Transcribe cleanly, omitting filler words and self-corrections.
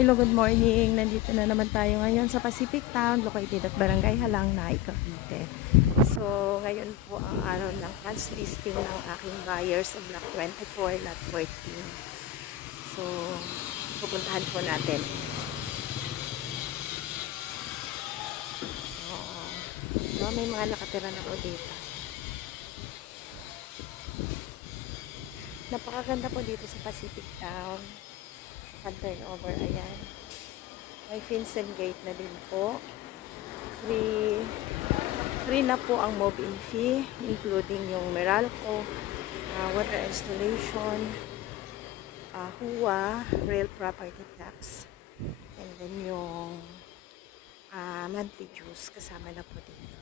Hello, good morning. Nandito na naman tayo ngayon sa Pacific Town, located at Barangay Halang, Naik, Cavite. So, ngayon po ang araw ng funds listing ng aking buyers sa Block 24, Lot 14. So, pupuntahan po natin. So, may mga nakatira na po dito. Napakaganda po dito sa Pacific Town. Turnover, ayan. May Vincent Gate na din po. Free na po ang move-in fee, including yung Meralco, water installation, HUA, real property tax, and then yung monthly dues kasama na po dito.